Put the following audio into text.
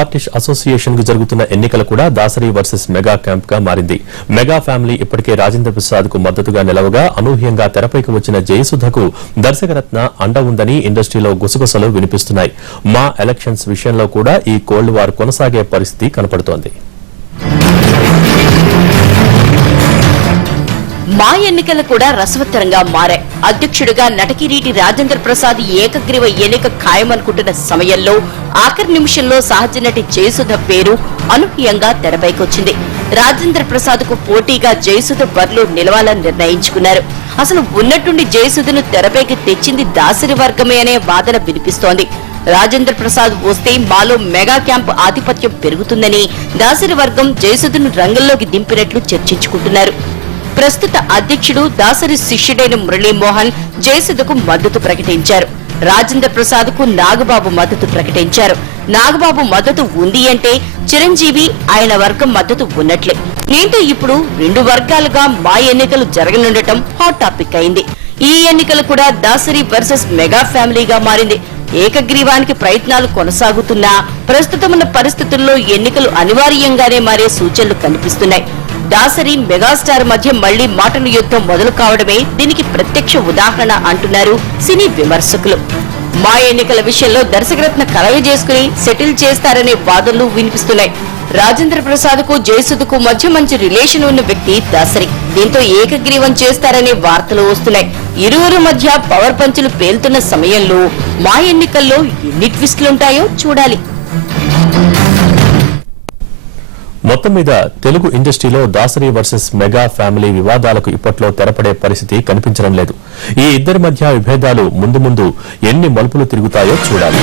Artist association కు జరుగుతున్న ఎన్నికలు కూడా దాసరి వర్సెస్ మెగా క్యాంప్ గా మారింది. మెగా ఫ్యామిలీ ఇప్పటికే రాజేంద్ర ప్రసాద్ కు మద్దతుగా నిలవగా అనూహ్యంగా తెరపైకి వచ్చిన జయసుధకు దర్శకరత్న అండ ఉందని ఇండస్ట్రీలో గుసగుసలు వినిపిస్తున్నాయి. మా ఎలక్షన్స్ విషయంలో కూడా ఈ కోల్డ్ వార్ కొనసాగే పరిస్థితి కనపడుతోంది. మా ఎన్నికలు కూడా రసవత్తరంగా మారాయి. అధ్యక్షుడిగా నటకిరీటి రాజేంద్ర ప్రసాద్ ఏకగ్రీవ ఎన్నిక ఖాయమనుకుంటున్న సమయంలో ఆఖరి నిమిషంలో సహజ నటి జయసుధ పేరు అనూహ్యంగా తెరపైకొచ్చింది. రాజేంద్ర ప్రసాద్ కు పోటీగా జయసుధ బరిలో నిలవాలని నిర్ణయించుకున్నారు. అసలు ఉన్నట్టుండి జయసుధను తెరపైకి తెచ్చింది దాసరి వర్గమే అనే వాదన వినిపిస్తోంది. రాజేంద్ర ప్రసాద్ వస్తే మాలో మెగా క్యాంప్ ఆధిపత్యం పెరుగుతుందని దాసరి వర్గం జయసుధను రంగంలోకి దింపినట్లు చర్చించుకుంటున్నారు. ప్రస్తుత అధ్యక్షుడు దాసరి శిష్యుడైన మురళీమోహన్ జయసుధకు మద్దతు ప్రకటించారు. రాజేంద్ర ప్రసాద్ కు నాగబాబు మద్దతు ప్రకటించారు. నాగబాబు మద్దతు ఉంది అంటే చిరంజీవి ఆయన వర్గం మద్దతు ఉన్నట్లే. దీంతో ఇప్పుడు రెండు వర్గాలుగా మా ఎన్నికలు జరగనుండటం హాట్ టాపిక్ అయింది. ఈ ఎన్నికలు కూడా దాసరి వర్సెస్ మెగా ఫ్యామిలీగా మారింది. ఏకగ్రీవానికి ప్రయత్నాలు కొనసాగుతున్నా ప్రస్తుతం ఉన్న పరిస్థితుల్లో ఎన్నికలు అనివార్యంగానే మారే సూచనలు కనిపిస్తున్నాయి. దాసరి మెగాస్టార్ మధ్య మళ్లీ మాటల యుద్ధం మొదలు కావడమే దీనికి ప్రత్యక్ష ఉదాహరణ అంటున్నారు సినీ విమర్శకులు. మా ఎన్నికల విషయంలో దర్శకరత్న కలగజేసుకుని సెటిల్ చేస్తారనే వాదనలు వినిపిస్తున్నాయి. రాజేంద్ర ప్రసాద్ కు జయసుధకు మధ్య మంచి రిలేషన్ ఉన్న వ్యక్తి దాసరి. దీంతో ఏకగ్రీవం చేస్తారనే వార్తలు వస్తున్నాయి. ఇరువురు మధ్య పవర్ పంచులు పేలుతున్న సమయంలో మా ఎన్నికల్లో ఎన్ని ట్విస్టులుంటాయో చూడాలి. మొత్తం మీద తెలుగు ఇండస్ట్రీలో దాసరి వర్సెస్ మెగా ఫ్యామిలీ వివాదాలకు ఇప్పట్లో తెరపడే పరిస్థితి కనిపించడం లేదు. ఈ ఇద్దరి మధ్య విభేదాలు ముందు ముందు ఎన్ని మలుపులు తిరుగుతాయో చూడాలి.